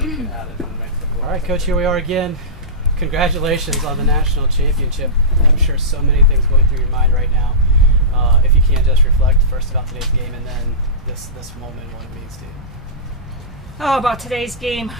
All right, Coach, here we are again. Congratulations on the national championship. I'm sure so many things going through your mind right now. If you can just reflect first about today's game and then this moment and what it means to you. Oh, about today's game,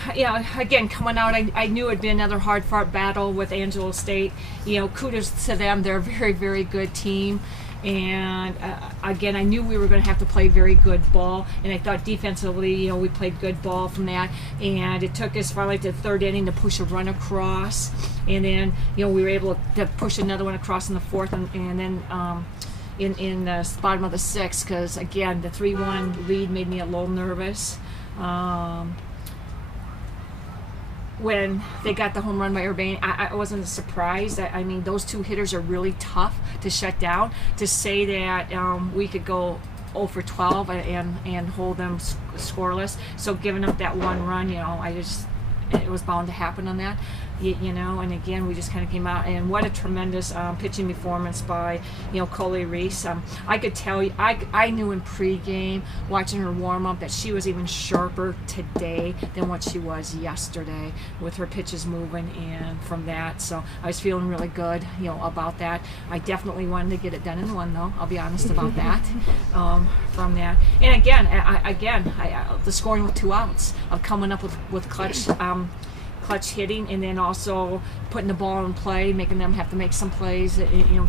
again, coming out, I knew it'd be another hard-fought battle with Angelo State. Kudos to them. They're a very, very good team. And again, I knew we were going to have to play very good ball, and I thought defensively, we played good ball from that. And it took us finally to the third inning to push a run across, and then we were able to push another one across in the fourth, and then in the bottom of the sixth, because again, the 3-1 lead made me a little nervous. When they got the home run by Urbane, I wasn't surprised. I mean, those two hitters are really tough to shut down. To say that we could go 0 for 12 and hold them scoreless, so giving up that one run, it was bound to happen on that. And again, we just kind of came out, and what a tremendous pitching performance by, Coley Reese. I could tell you, I knew in pregame, watching her warm up, that she was even sharper today than what she was yesterday with her pitches moving, and from that, so I was feeling really good, about that. I definitely wanted to get it done in one, though. I'll be honest about that. From that, and again, the scoring with 2 outs, of coming up with clutch. Clutch hitting, and then also putting the ball in play, making them have to make some plays.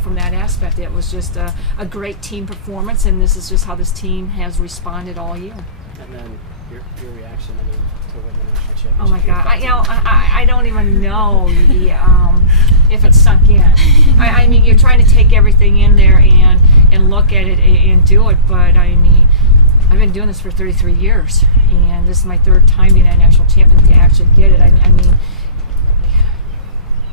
From that aspect, it was just a great team performance, and this is just how this team has responded all year. And then your reaction, to win the national championship. Oh my God! I don't even know if it's sunk in. I mean, you're trying to take everything in there and look at it and do it, but I mean, I've been doing this for 33 years, and this is my 3rd time being a national champion to actually get it. I mean,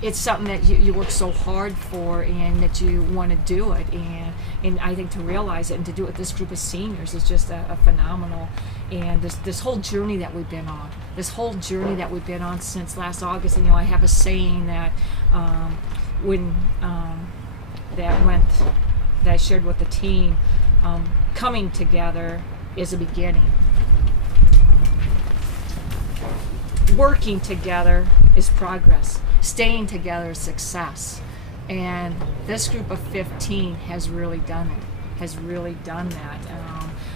it's something that you work so hard for, and that you want to do it, and I think to realize it and to do it with this group of seniors is just a phenomenal. And this whole journey that we've been on, since last August, and I have a saying that that I shared with the team, coming together is a beginning. Working together is progress. Staying together is success. And this group of 15 has really done it.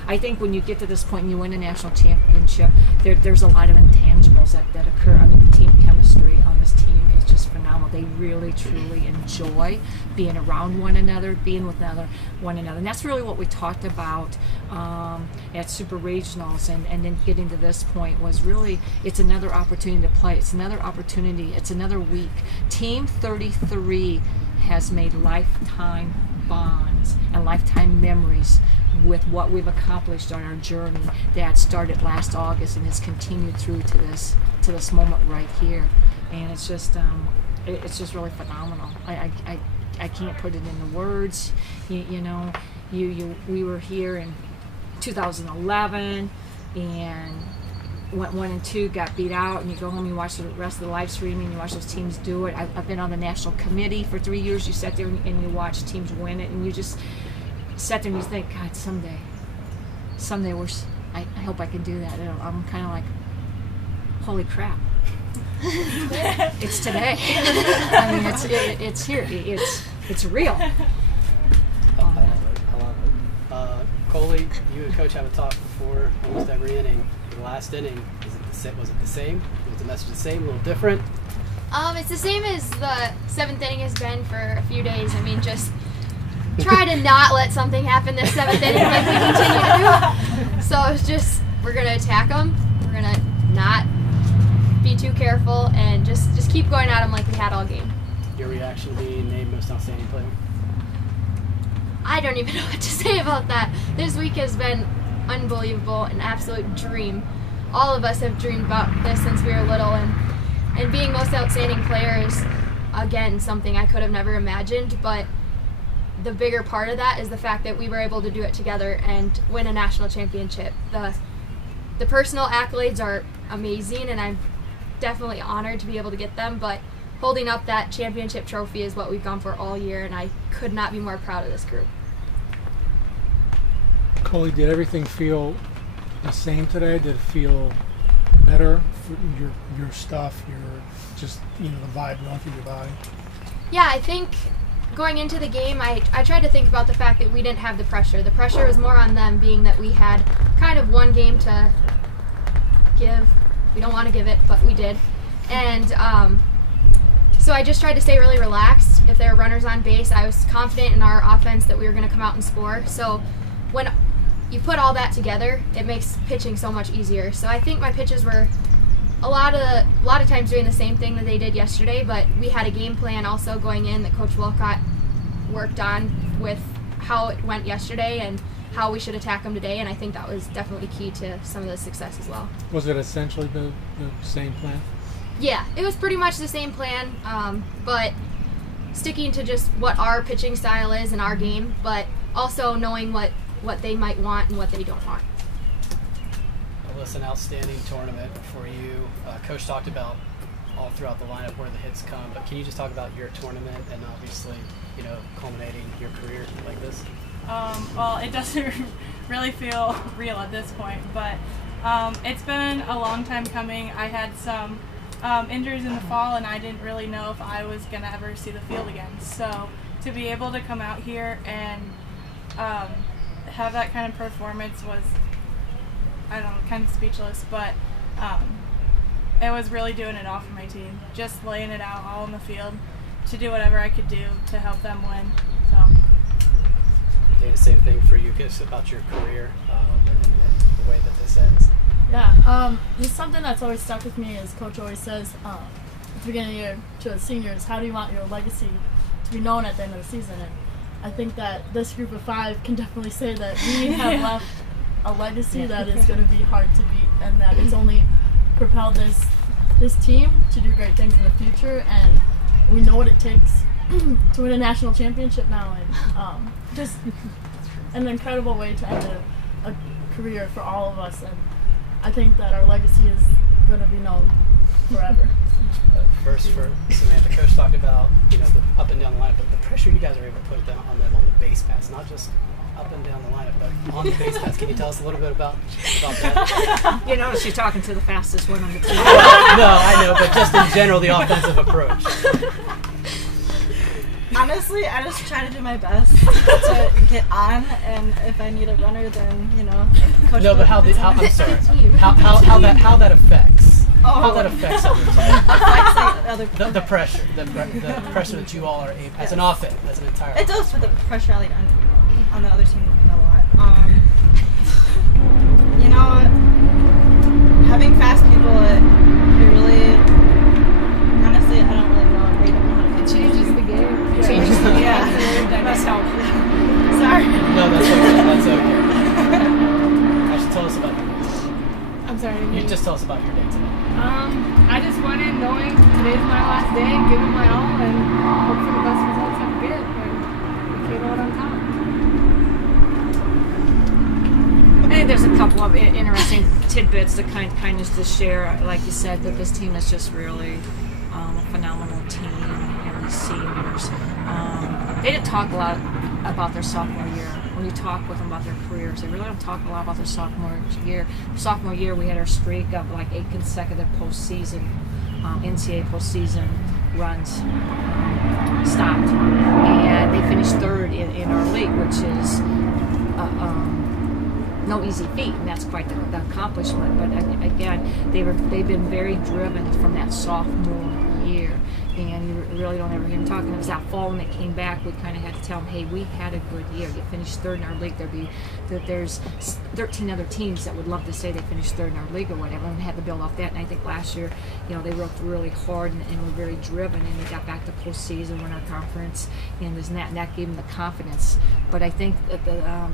I think when you get to this point and you win a national championship, there's a lot of intangibles that occur. I mean, the team chemistry on this team is just phenomenal. They really, truly enjoy being around one another, being with one another. And that's really what we talked about at Super Regionals, and then getting to this point was really, it's another opportunity to play. It's another opportunity. It's another week. Team 33 has made lifetime bonds and lifetime memories with what we've accomplished on our journey that started last August and has continued through to this moment right here. And it's just really phenomenal. I can't put it into words. We were here in 2011 and went 1 and 2, got beat out, and you go home, you watch the rest of the live streaming, you watch those teams do it. I've been on the national committee for 3 years. You sit there and you watch teams win it, and you just sit there and you think, God, someday I hope I can do that. And I'm kind of like, holy crap. It's today. I mean, it's here. It's real. I love it. Coley, you and Coach have a talk before almost every inning. The last inning, was it the same? Was the message the same? A little different? It's the same as the 7th inning has been for a few days. I mean, just try to not let something happen this 7th inning like we continue to do. So it's just, we're going to attack them. We're going to not be too careful and just keep going at them like we had all game. Your reaction to being named most outstanding player? I don't even know what to say about that. This week has been unbelievable, an absolute dream. All of us have dreamed about this since we were little, and being most outstanding player is, again, something I could have never imagined, but the bigger part of that is the fact that we were able to do it together and win a national championship. The personal accolades are amazing, and I'm definitely honored to be able to get them, but holding up that championship trophy is what we've gone for all year, and I could not be more proud of this group. Coley, did everything feel the same today? Did it feel better for your stuff, your just the vibe going through your body? Yeah, I think going into the game, I tried to think about the fact that we didn't have the pressure. The pressure was more on them, being that we had kind of one game to give. We don't want to give it, but we did. And so I just tried to stay really relaxed. If there were runners on base, I was confident in our offense that we were going to come out and score. So when you put all that together, it makes pitching so much easier. So I think my pitches were a lot of times doing the same thing that they did yesterday, but we had a game plan also going in that Coach Wilcott worked on with how it went yesterday and how we should attack them today, and I think that was definitely key to some of the success as well. Was it essentially the same plan? Yeah, it was pretty much the same plan, but sticking to just what our pitching style is in our game, but also knowing what they might want and what they don't want. Alyssa, an outstanding tournament for you. Coach talked about all throughout the lineup where the hits come, but can you just talk about your tournament and obviously, culminating your career like this? Well, it doesn't really feel real at this point, but it's been a long time coming. I had some injuries in the fall, and I didn't really know if I was going to ever see the field again. So to be able to come out here and have that kind of performance was, I don't know, kind of speechless, but it was really doing it all for my team. Just laying it out all in the field to do whatever I could do to help them win. So. The same thing for you, guys, about your career and the way that this ends. Yeah, just something that's always stuck with me is Coach always says at the beginning of the year to the seniors, how do you want your legacy to be known at the end of the season? And I think that this group of 5 can definitely say that we have left a legacy that is going to be hard to beat, and that it's only propelled this team to do great things in the future, and we know what it takes to win a national championship now, and just an incredible way to end a career for all of us, and I think that our legacy is going to be known forever. First for Samantha, Coach talked about the up and down the lineup, but the pressure you guys are able to put down on them on the base pass, not just up and down the lineup, but on the base pass. Can you tell us a little bit about that? She's talking to the fastest one on the team. No, I know, but just in general, the offensive approach. Honestly, I just try to do my best to get on, and if I need a runner, then Coach. No, but how that affects other teams. The pressure, the pressure that you all are as an offense, as an entire. It does put the pressure on the other team a lot. Having fast people, it really, honestly, I don't really know. It changes the game. It changes the game. That must help. Sorry. No, that's okay. Actually, tell us about your day. I'm sorry. You just tell us about your day today. I just went in knowing today's my last day, giving my all, and hope for the best results I can get, and we came out on top. I think there's a couple of interesting tidbits to kind of to share. Like you said, that this team is just really a phenomenal team, and these seniors. They didn't talk a lot about their sophomore year. When you talk with them about their careers, they really don't talk a lot about their sophomore year. Sophomore year, we had our streak of like 8 consecutive postseason, NCAA postseason runs stopped, and they finished 3rd in our league, which is no easy feat, and that's quite the accomplishment. But again, they've been very driven from that sophomore year, and you really don't ever hear them talking. It was that fall when they came back, we kind of had to tell them, hey, we had a good year. You finished 3rd in our league. There's 13 other teams that would love to say they finished 3rd in our league or whatever, and we had to build off that. And I think last year, they worked really hard and were very driven, and they got back to postseason, won our conference, and that gave them the confidence. But I think that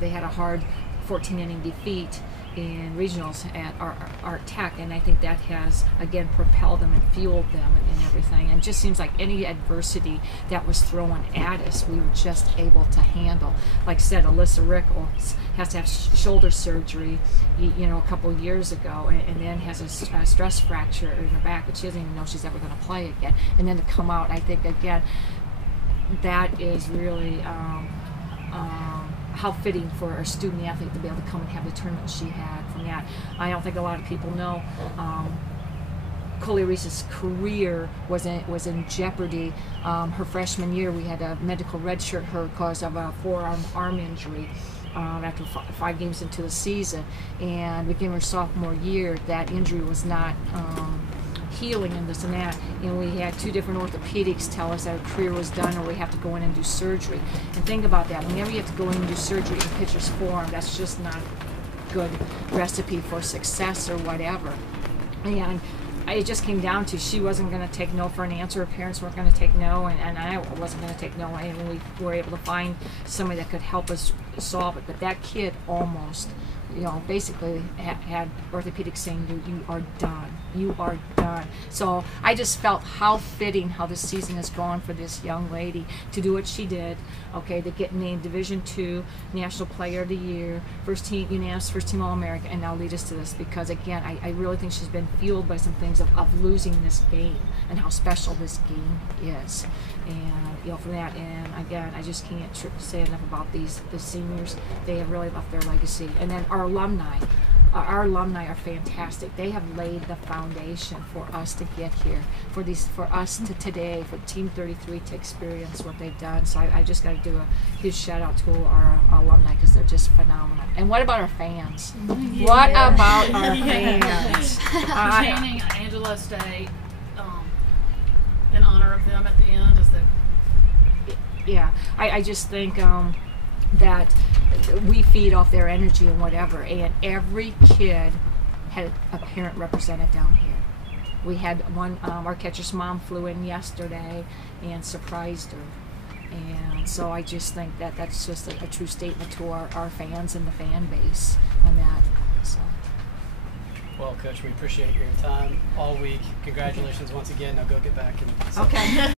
they had a hard 14-inning defeat in regionals at Art Tech, and I think that has again propelled them and fueled them and everything. And it just seems like any adversity that was thrown at us, we were just able to handle. Like I said, Alyssa Rickles has to have shoulder surgery, a couple years ago, and then has a stress fracture in her back, but she doesn't even know she's ever going to play again. And then to come out, I think again, that is really how fitting for a student athlete to be able to come and have the tournament she had from that. I don't think a lot of people know. Coley Reese's career was in jeopardy. Her freshman year, we had a medical redshirt her because of a forearm arm injury after 5 games into the season. And beginning her sophomore year, that injury was not healing and this and that. And we had 2 different orthopedics tell us that her career was done or we have to go in and do surgery. And think about that. Whenever you have to go in and do surgery in a pitcher's forearm, that's just not a good recipe for success or whatever. And it just came down to she wasn't going to take no for an answer. Her parents weren't going to take no, and I wasn't going to take no. And we were able to find somebody that could help us solve it. But that kid almost, basically had orthopedics saying, you are done. You are done. So I just felt how fitting how this season has gone for this young lady to do what she did. Okay, to get named Division II National Player of the Year, unanimous first team All-American, and now lead us to this because again, I really think she's been fueled by some things of losing this game and how special this game is. And from that, and again, I just can't say enough about the seniors. They have really left their legacy. And then our alumni. Our alumni are fantastic. They have laid the foundation for us to get here, for us to today, for Team 33 to experience what they've done. So I just got to do a huge shout out to our alumni because they're just phenomenal. And what about our fans? Yeah. What about our fans? Retaining Angelo State in honor of them at the end is the. Yeah, I just think that we feed off their energy and whatever, and every kid had a parent represented down here. We had one, our catcher's mom flew in yesterday and surprised her, and so I just think that that's just a true statement to our fans and the fan base on that. So. Well, Coach, we appreciate your time all week. Congratulations once again. Now go get back and. Okay.